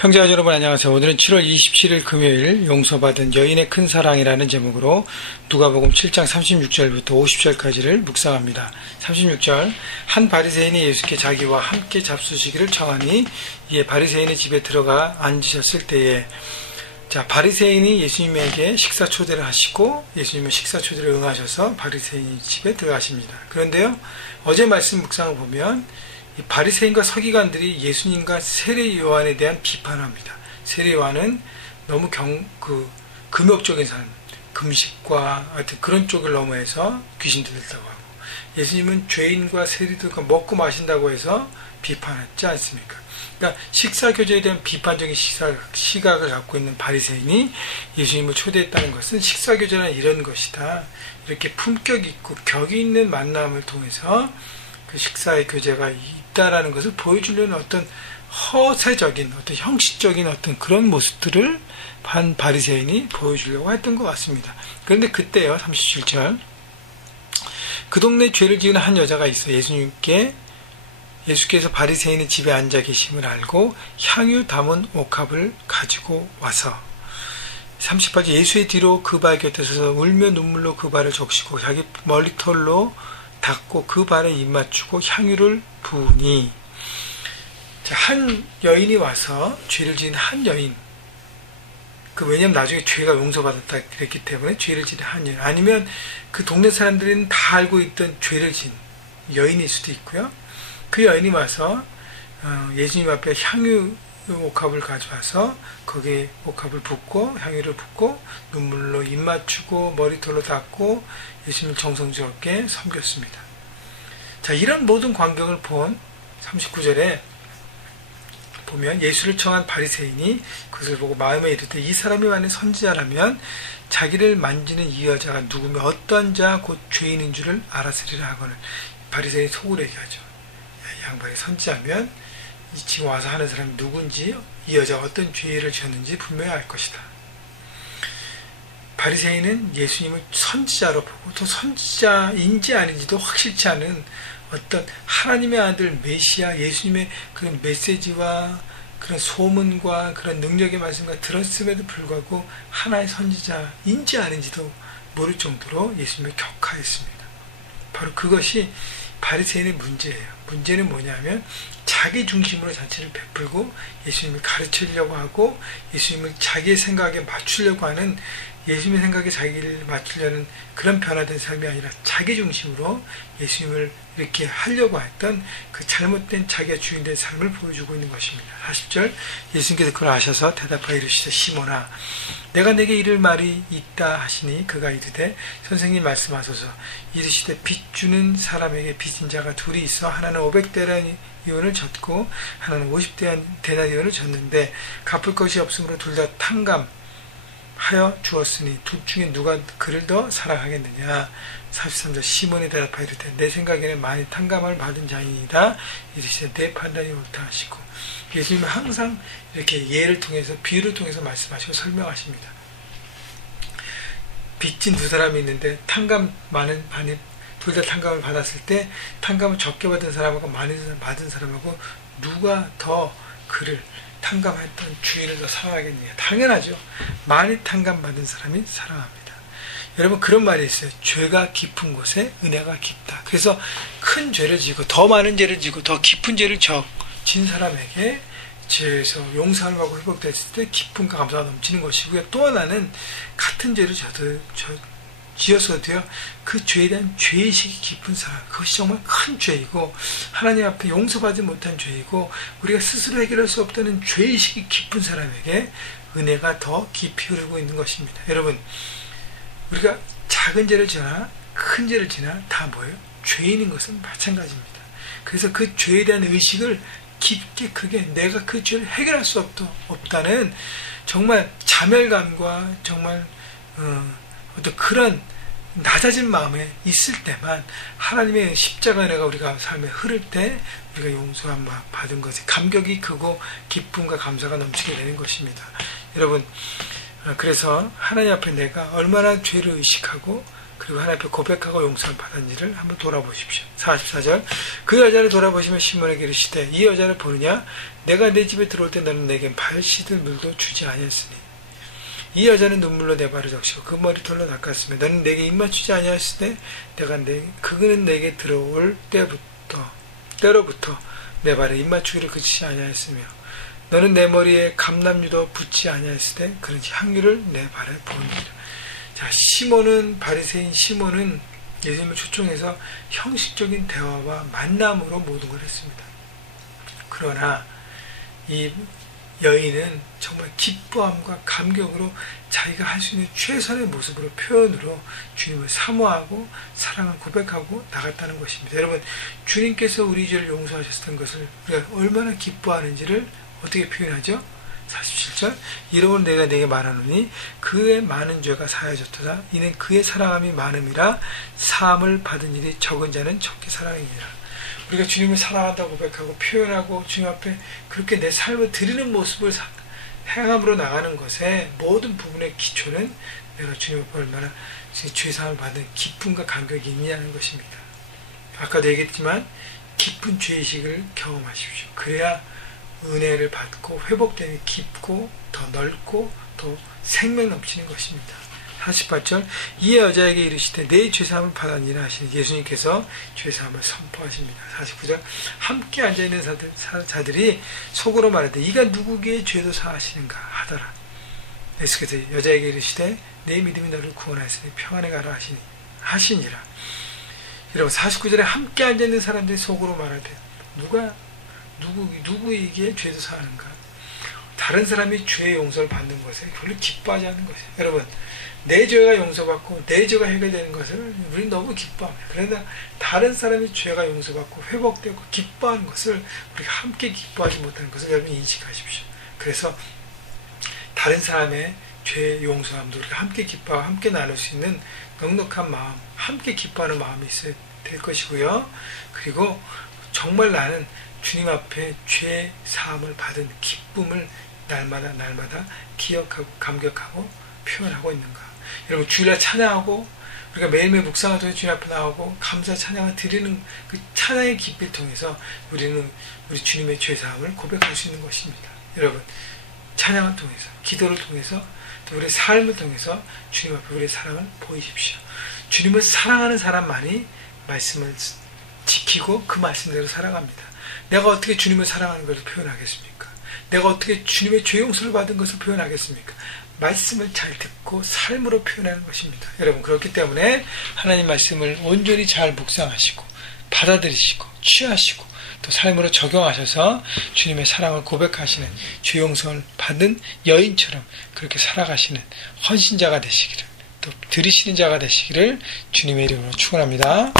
형제와 여러분 안녕하세요. 오늘은 7월 27일 금요일 용서받은 여인의 큰 사랑이라는 제목으로 누가복음 7장 36절부터 50절까지를 묵상합니다. 36절 한 바리새인이 예수께 자기와 함께 잡수시기를 청하니 이에 바리새인의 집에 들어가 앉으셨을 때에 바리새인이 예수님에게 식사 초대를 하시고 예수님은 식사 초대를 응하셔서 바리새인 집에 들어가십니다. 그런데요, 어제 말씀 묵상을 보면 이 바리새인과 서기관들이 예수님과 세례 요한에 대한 비판을 합니다. 세례 요한은 너무 금욕적인 삶, 금식과 하여튼 그런 쪽을 넘어해서 귀신 들렸다고 하고, 예수님은 죄인과 세리들과 먹고 마신다고 해서 비판했지 않습니까? 그러니까 식사 교제에 대한 비판적인 시각을 갖고 있는 바리새인이 예수님을 초대했다는 것은 식사 교제는 이런 것이다, 이렇게 품격 있고 격이 있는 만남을 통해서 그 식사의 교제가 있다라는 것을 보여주려는 어떤 허세적인, 어떤 형식적인 어떤 그런 모습들을 한 바리새인이 보여주려고 했던 것 같습니다. 그런데 그때요, 37절 그 동네에 죄를 지은 한 여자가 있어 예수께서 바리새인의 집에 앉아 계심을 알고 향유 담은 옥합을 가지고 와서 38절 예수의 뒤로 그 발 곁에 서서 울며 눈물로 그 발을 적시고 자기 머리털로 닦고 그 발에 입 맞추고 향유를 부으니, 한 여인이 와서 죄를 지은 한 여인, 왜냐면 나중에 죄가 용서받았다 그랬기 때문에 죄를 지은 한 여인, 아니면 그 동네 사람들은 다 알고 있던 죄를 지은 여인일 수도 있고요. 그 여인이 와서 예수님 앞에 향유 옥합을 가져와서 거기에 옥합을 붓고 향유를 붓고 눈물로 입 맞추고 머리털로 닦고 예수님을 정성스럽게 섬겼습니다. 자, 이런 모든 광경을 본 39절에 보면 예수를 청한 바리새인이 그것을 보고 마음에 이르되 이 사람이 만약 선지자라면 자기를 만지는 이 여자가 누구며 어떠한 자 곧 죄인인 줄을 알았으리라 하거늘. 바리새인이 속으로 얘기하죠. 이 양반이 선지자면 지금 와서 하는 사람이 누군지, 이 여자가 어떤 죄를 지었는지 분명히 알 것이다. 바리새인은 예수님을 선지자로 보고 또 선지자인지 아닌지도 확실치 않은 어떤 하나님의 아들 메시아 예수님의 그런 메시지와 그런 소문과 그런 능력의 말씀과 들었음에도 불구하고 하나의 선지자인지 아닌지도 모를 정도로 예수님을 격하했습니다. 바로 그것이 바리새인의 문제예요. 문제는 뭐냐면 자기 중심으로 자체를 베풀고 예수님을 가르치려고 하고 예수님을 자기의 생각에 맞추려고 하는, 예수님의 생각에 자기를 맞추려는 그런 변화된 삶이 아니라 자기 중심으로 예수님을 이렇게 하려고 했던 그 잘못된 자기가 주인된 삶을 보여주고 있는 것입니다. 40절 예수님께서 그걸 아셔서 대답하여 이르시되 시몬아 내가 내게 이를 말이 있다 하시니 그가 이르되 선생님 말씀하소서. 이르시되 빚 주는 사람에게 빚진 자가 둘이 있어 하나는 500데나리온을 졌고 하나는 50데나리온을 졌는데 갚을 것이 없으므로 둘 다 탕감하여 주었으니 둘 중에 누가 그를 더 사랑하겠느냐. 43절 시몬이 대답하여 이르되 내 생각에는 많이 탕감을 받은 자이니이다. 이르시되 내 판단이 옳다 하시고, 예수님은 항상 이렇게 예를 통해서 비유를 통해서 말씀하시고 설명하십니다. 빚진 두 사람이 있는데 탕감 많은 둘 다 탕감을 받았을 때 탕감을 적게 받은 사람하고 많이 받은 사람하고 누가 더 그를 탕감했던 주인을 더 사랑하겠느냐. 당연하죠. 많이 탕감받은 사람이 사랑합니다. 여러분, 그런 말이 있어요. 죄가 깊은 곳에 은혜가 깊다. 그래서 큰 죄를 지고 더 많은 죄를 지고 더 깊은 죄를 진 사람에게 죄에서 용서를 받고 회복됐을 때 기쁨과 감사가 넘치는 것이고요. 또 하나는 같은 죄를 지었어도요, 그 죄에 대한 죄의식이 깊은 사람, 그것이 정말 큰 죄이고 하나님 앞에 용서받지 못한 죄이고 우리가 스스로 해결할 수 없다는 죄의식이 깊은 사람에게 은혜가 더 깊이 흐르고 있는 것입니다. 여러분, 우리가 작은 죄를 지나 큰 죄를 지나 다 뭐예요? 죄인인 것은 마찬가지입니다. 그래서 그 죄에 대한 의식을 깊게 크게 내가 그 죄를 해결할 수 없다는 정말 자멸감과 정말 어떤 그런 낮아진 마음에 있을 때만 하나님의 십자가 은혜가 우리가 삶에 흐를 때 우리가 용서함 받은 것에 감격이 크고 기쁨과 감사가 넘치게 되는 것입니다. 여러분, 그래서 하나님 앞에 내가 얼마나 죄를 의식하고 그리고 하나님 앞에 고백하고 용서를 받은 일을 한번 돌아보십시오. 44절 그 여자를 돌아보시며 시몬에게 이르시되 이 여자를 보느냐 내가 내 집에 들어올 때 너는 내겐 발 씻을 물도 주지 아니하였으니 이 여자는 눈물로 내 발을 적시고 그 머리털로 닦았으며 너는 내게 입맞추지 아니하였을 때 그는 내게 들어올 때로부터 내 발에 입맞추기를 그치지 아니하였으며 너는 내 머리에 감람유도 붓지 아니하였을 때 그는 향유를 내 발에 부으니라. 자, 바리새인 시몬은 예수님을 초청해서 형식적인 대화와 만남으로 모든 걸 했습니다. 그러나 이 여인은 정말 기뻐함과 감격으로 자기가 할 수 있는 최선의 모습으로 표현으로 주님을 사모하고 사랑을 고백하고 나갔다는 것입니다. 여러분, 주님께서 우리 죄를 용서하셨던 것을 우리가 얼마나 기뻐하는지를 어떻게 표현하죠? 47절 이러므로 내가 네게 말하노니 그의 많은 죄가 사하여졌도다. 이는 그의 사랑함이 많음이라 사함을 받은 일이 적은 자는 적게 사랑이니라. 우리가 주님을 사랑한다고 고백하고 표현하고 주님 앞에 그렇게 내 삶을 드리는 모습을 행함으로 나가는 것의 모든 부분의 기초는 내가 주님 앞에 얼마나 죄사함을 받은 기쁨과 감격이 있냐는 것입니다. 아까도 얘기했지만 깊은 죄의식을 경험하십시오. 그래야 은혜를 받고 회복됨이 깊고 더 넓고 더 생명 넘치는 것입니다. 48절 이 여자에게 이르시되 내 죄사함을 받았니라 하시니 예수님께서 죄사함을 선포하십니다. 49절 함께 앉아있는 자들이 속으로 말하되 이가 누구에게 죄도 사하시는가 하더라. 예수께서 여자에게 이르시되 내 믿음이 너를 구원하였으니 평안에 가라 하시니라. 여러분 49절에 함께 앉아있는 사람들이 속으로 말하되 누구에게 죄도 사하는가. 다른 사람이 죄의 용서를 받는 것에 별로 기뻐하지 않는 것이에요. 여러분 내 죄가 용서받고 내 죄가 해결되는 것을 우리는 너무 기뻐합니다. 그러나 다른 사람의 죄가 용서받고 회복되고 기뻐하는 것을 우리가 함께 기뻐하지 못하는 것을 여러분 인식하십시오. 그래서 다른 사람의 죄 용서함도 우리가 함께 기뻐하고 함께 나눌 수 있는 넉넉한 마음, 함께 기뻐하는 마음이 있어야 될 것이고요. 그리고 정말 나는 주님 앞에 죄 사함을 받은 기쁨을 날마다 기억하고 감격하고 표현하고 있는가. 여러분 주일날 찬양하고 우리가 매일매일 묵상을 통해 주님 앞에 나오고 감사 찬양을 드리는 그 찬양의 깊이를 통해서 우리는 우리 주님의 죄사함을 고백할 수 있는 것입니다. 여러분 찬양을 통해서 기도를 통해서 또 우리의 삶을 통해서 주님 앞에 우리의 사랑을 보이십시오. 주님을 사랑하는 사람만이 말씀을 지키고 그 말씀대로 살아갑니다. 내가 어떻게 주님을 사랑하는 것을 표현하겠습니까? 내가 어떻게 주님의 죄 용서를 받은 것을 표현하겠습니까? 말씀을 잘 듣고 삶으로 표현하는 것입니다. 여러분 그렇기 때문에 하나님 말씀을 온전히 잘 묵상하시고 받아들이시고 취하시고 또 삶으로 적용하셔서 주님의 사랑을 고백하시는 죄 용서를 받은 여인처럼 그렇게 살아가시는 헌신자가 되시기를 또 들으시는 자가 되시기를 주님의 이름으로 축원합니다.